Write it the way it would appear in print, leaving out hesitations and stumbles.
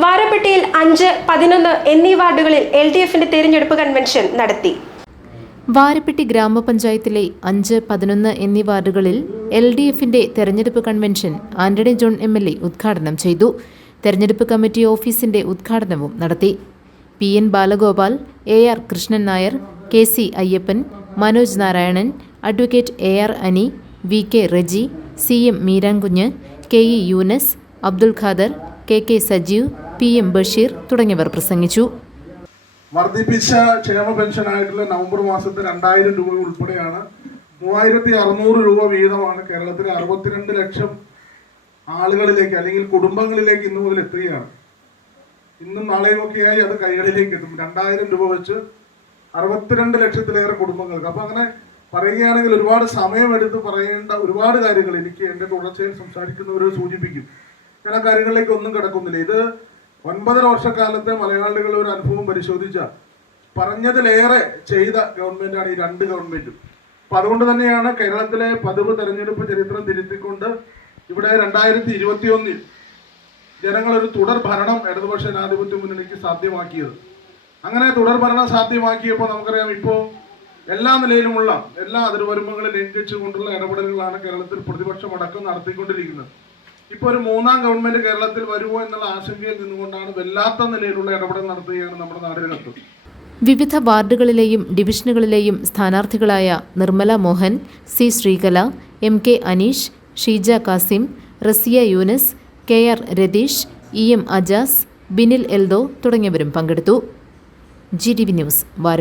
വാരപ്പെട്ടിയിൽ 5, 11 എന്നീ വാർഡുകളിൽ LDFന്റെ തെരഞ്ഞെടുപ്പ് കൺവെൻഷൻ നടത്തി. വാരപ്പെട്ടി ഗ്രാമപഞ്ചായത്തിലെ 5, 11 എന്നീ വാർഡുകളിൽ LDFന്റെ തെരഞ്ഞെടുപ്പ് കൺവെൻഷൻ ആന്റണി ജോൺ MLA ഉദ്ഘാടനം ചെയ്തു. തെരഞ്ഞെടുപ്പ് കമ്മിറ്റി ഓഫീസിന്റെ ഉദ്ഘാടനവും നടത്തി. PN Balagopal, AR Krishnan Nair, KC Ayyappan, Manoj Narayanan, advocate AR അനി, VK Reji, CM മീരാൻകുഞ്ഞ്, KE Yunus, Abdul Khader, KK Sajeev, PM Basheer തുടങ്ങിയവർ പ്രസംഗിച്ചു. വർദ്ധിപ്പിച്ച ക്ഷേമ പെൻഷനായിട്ടുള്ള നവംബർ മാസത്തെ 2000 രൂപ ഉൾപ്പെടെയാണ് 3600 രൂപ വീതമാണ് കേരളത്തിലെ 62 ലക്ഷം ആളുകളിലേക്ക് അല്ലെങ്കിൽ കുടുംബങ്ങളിലേക്ക് ഇന്നു മുതൽ എത്തുകയാണ്. ഇന്നും നാളെയുമൊക്കെയായി അത് കൈകളിലേക്ക് എത്തും. 2000 രൂപ വെച്ച് 62 ലക്ഷത്തിലേറെ കുടുംബങ്ങൾക്ക്. അപ്പം അങ്ങനെ പറയുകയാണെങ്കിൽ ഒരുപാട് സമയമെടുത്ത് പറയേണ്ട ഒരുപാട് കാര്യങ്ങൾ എനിക്ക് എൻ്റെ തുടർച്ചയിൽ സംസാരിക്കുന്നവർ സൂചിപ്പിക്കും. ഞാൻ ആ കാര്യങ്ങളിലേക്ക് ഒന്നും കിടക്കുന്നില്ല. ഇത് 9 വർഷക്കാലത്തെ മലയാളികളുടെ ഒരു അനുഭവം പരിശോധിച്ചാൽ പറഞ്ഞതിലേറെ ചെയ്ത ഗവൺമെൻറ്റാണ് ഈ 2 ഗവൺമെൻറ്റും. അപ്പം അതുകൊണ്ട് തന്നെയാണ് കേരളത്തിലെ പതിവ് തെരഞ്ഞെടുപ്പ് ചരിത്രം തിരുത്തിക്കൊണ്ട് ഇവിടെ 2021 ജനങ്ങളൊരു തുടർ ഭരണം ഇടതുപക്ഷ ജനാധിപത്യ മുന്നണിക്ക് സാധ്യമാക്കിയത്. അങ്ങനെ തുടർ ഭരണം സാധ്യമാക്കിയപ്പോൾ നമുക്കറിയാം, ഇപ്പോൾ എല്ലാ നിലയിലുമുള്ള എല്ലാ അതിർവരുമ്പങ്ങളും ലംഘിച്ചുകൊണ്ടുള്ള ഇടപെടലുകളാണ് കേരളത്തിൽ പ്രതിപക്ഷം അടക്കം നടത്തിക്കൊണ്ടിരിക്കുന്നത്. ഇപ്പോൾ ഒരു 3ാം ഗവൺമെന്റ് കേരളത്തിൽ വരുമോ എന്നുള്ള ആശങ്കയിൽ നിന്നുകൊണ്ടാണ് വല്ലാത്ത നിലയിലുള്ള ഇടപെടൽ നടത്തുകയാണ് നമ്മുടെ നാടിനകത്ത്. വിവിധ വാർഡുകളിലെയും ഡിവിഷനുകളിലെയും സ്ഥാനാർത്ഥികളായ Nirmala Mohan, C Sreekala, MK Aneesh, Sheeja Kasim, Raziya Yunus, KR Ratheesh, EM Ajaz, Binil Eldho തുടങ്ങിയവരും പങ്കെടുത്തു. GTV news Varappetty.